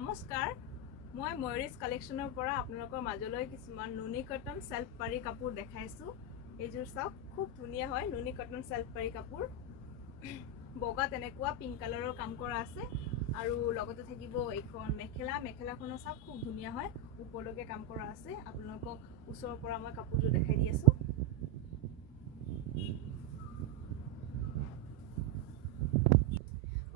নমস্কাৰ মই ময়ৰিছ কালেকশনৰ পৰা আপোনালোকৰ মাজলৈ কিছুমান নুনি কটন সেলফ পাৰি কাপোৰ দেখাইছো। এইযোৰ চাওক খুব ধুনিয়া হয় নুনি কটন সেলফ পাৰি কাপোৰ। বগা তেনেকুৱা পিংক কালাৰৰ কাম কৰা আছে আৰু লগতে থাকিব এইখন মেখেলাখনো চাওক খুব ধুনিয়া হয় ওপৰলৈকে কাম কৰা আছে। আপোনালোকক ওচৰৰ পৰা মই কাপোৰটো দেখাই দি আছো।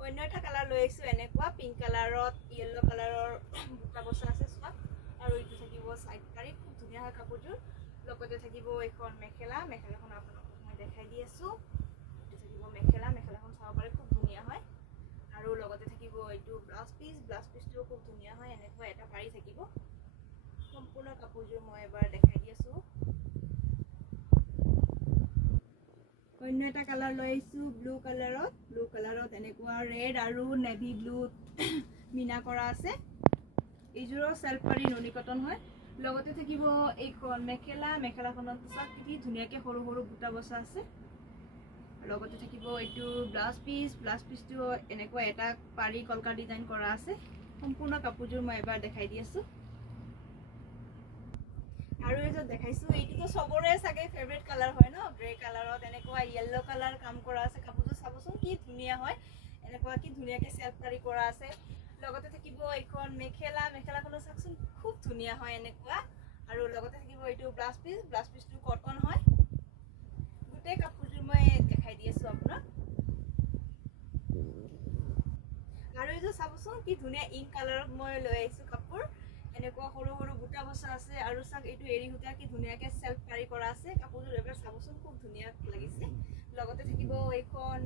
অন্য এটা কালাৰ লৈ আহিছো এনেকুৱা পিংক কালাৰত ইয়েলো কালাৰৰ বুটা বসা আছে সব আৰু এইটো থাকিব সাইড কাৰি খুব ধুনিয়া হয় কাপোৰটোৰ। লগতে থাকিব এইখন মেখেলাখন আপোনালোকক মই দেখাই দি আছো। এইটো থাকিব মেখেলাখন চাব পাৰে খুব ধুনিয়া হয় আৰু লগতে থাকিব এইটো ব্লাউজ পিচটো খুব ধুনিয়া হয় এনেকুৱা এটা পাৰি থাকিব। সম্পূৰ্ণ কাপোৰযোৰ মই এবাৰ দেখাই দি আছো। অন্য এটা কালাৰ লৈ আহিছো ব্লু কালাৰত এনেকুৱা ৰেড আৰু নেভি ব্লু মিনা কৰা আছে। এইযোৰৰ সেলফ পাৰি নুনি কটন হয়। লগতে থাকিব এইখন মেখেলাখনত চাওক কি ধুনিয়াকে সৰু সৰু বুটা বসা আছে। লগতে থাকিব এইটো ব্লাউজ পিচটো এনেকুৱা এটা পাৰি কলকা ডিজাইন কৰা আছে। সম্পূৰ্ণ কাপোৰযোৰ মই এবাৰ দেখাই দি আছো। আৰু এই যে দেখাইছো এইটো সবৰে সাগে ফেভাৰিট কালাৰ হয় ন, গ্ৰে কালাৰত এনেকুৱা ইয়েলো কালাৰ কাম কৰা আছে। কাপোৰটো চাবচোন কি ধুনিয়া হয় এনেকুৱা কি ধুনিয়াকে সেলফ পাৰি কৰা আছে। লগতে থাকিব এইখন মেখেলাখনো চাকচোন খুব ধুনিয়া হয় এনেকুৱা আৰু লগতে থাকিব এইটো ব্লাউজ পিচটো কটন হয়। গোটেই কাপোৰযোৰ মই দেখাই দি আছো আপোনাক। আৰু এই যে চাবচোন কি ধুনিয়া ইংক কালাৰত মই লৈ আহিছো কাপোৰ। এনেকুৱা সৰু সৰু বুটা বসা আছে আৰু চাক এইটো এৰি হুটা কি ধুনিয়াকে সেলফ পাৰি কৰা আছে। কাপোৰযোৰ এবাৰ চাবচোন খুব ধুনিয়া লাগিছে। লগতে থাকিব এইখন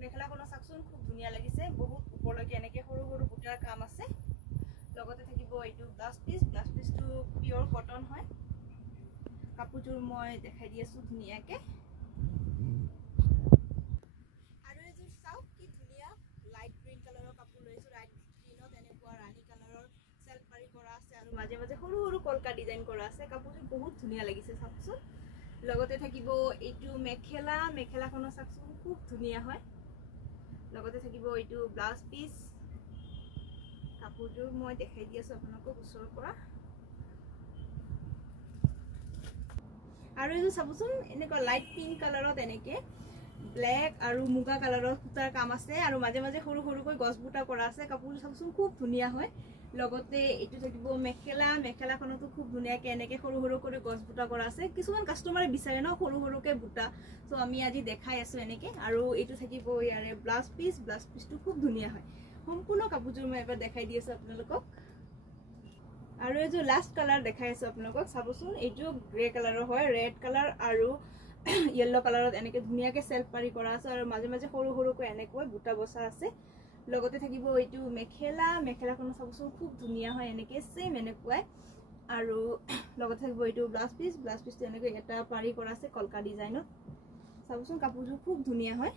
মেখেলাখনো চাকচোন খুব ধুনিয়া লাগিছে। বহুত ওপৰলৈকে এনেকে সৰু সৰু বুটাৰ কাম আছে। লগতে থাকিব এইটো ব্লাউজ পিচটো পিওৰ কটন হয়। কাপোৰযোৰ মই দেখাই দি আছো ধুনিয়াকে। আৰু এইযোৰ চাওক কি ধুনিয়া লাইট গ্ৰীন কালাৰৰ কাপোৰ লৈছো। লাইট গ্ৰীনত এনেকুৱা ৰাণী কালাৰৰ সেলফ পাৰি কৰা আছে আৰু মাজে মাজে সৰু সৰু কলকা ডিজাইন কৰা আছে। কাপোৰযোৰ বহুত ধুনিয়া লাগিছে চাওকচোন। লগতে থাকিব এইটো মেখেলাখনো চাওকচোন খুব ধুনিয়া হয়। লগতে থাকিব এইটো ব্লাউজ পিচ। কাপোৰযোৰ মই দেখাই দি আছো আপোনালোকক ওচৰৰ পৰা। আৰু এইটো চাবচোন এনেকুৱা লাইট পিংক কালাৰত এনেকে ব্লেক আৰু মুগা কালাৰৰ সূতাৰ কাম আছে আৰু মাজে মাজে সৰু সৰুকৈ গছ বুটা কৰা আছে। কাপোৰযোৰ চাবচোন খুব ধুনিয়া হয়। লগতে এইটো থাকিব মেখেলাখনতো খুব ধুনিয়াকে এনেকে সৰু সৰু কৰি গছ বুটা কৰা আছে। কিছুমান কাস্টমাৰে বিচাৰে ন সৰু সৰুকে বুটা, সো আমি আজি দেখাই আছো এনেকে। আৰু এইটো থাকিব ইয়াৰে ব্লাউজ পিচটো খুব ধুনিয়া হয়। সম্পূৰ্ণ কাপোৰযোৰ মই এবাৰ দেখাই দি আছো আপোনালোকক। আৰু এইযোৰ লাষ্ট কালাৰ দেখাই আছো আপোনালোকক। চাবচোন এইটো গ্ৰে কালাৰৰ হয়। ৰেড কালাৰ আৰু ইয়েলো কালাৰত এনেকে ধুনিয়াকে সেলফ পাৰি কৰা আছে আৰু মাজে মাজে সৰু সৰুকৈ এনেকৈ বুটা বসা আছে। লগতে থাকিব এইটো মেখেলাখনো চাবচোন খুব ধুনিয়া হয় এনেকে সেম এনেকুৱাই। আৰু লগতে থাকিব এইটো ব্লাউজ পিচটো এনেকৈ এটা পাৰি কৰা আছে কলকা ডিজাইনত। চাবচোন কাপোৰযোৰ খুব ধুনিয়া হয়।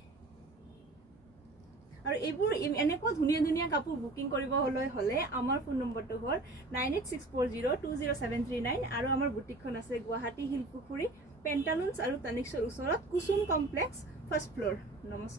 আৰু এইবোৰ এনেকুৱা ধুনিয়া ধুনিয়া কাপোৰ বুকিং কৰিব হলে আমাৰ ফোন নম্বৰটো হ'ল 9864020739 আৰু আমাৰ বুটিকখন আছে গুৱাহাটী শিলপুখুৰী পেন্টালুন্স আৰু তানিক্সৰ ওচৰত কুসুম কমপ্লেক্স ফাৰ্ষ্ট ফ্লোৰ। নমস্কাৰ।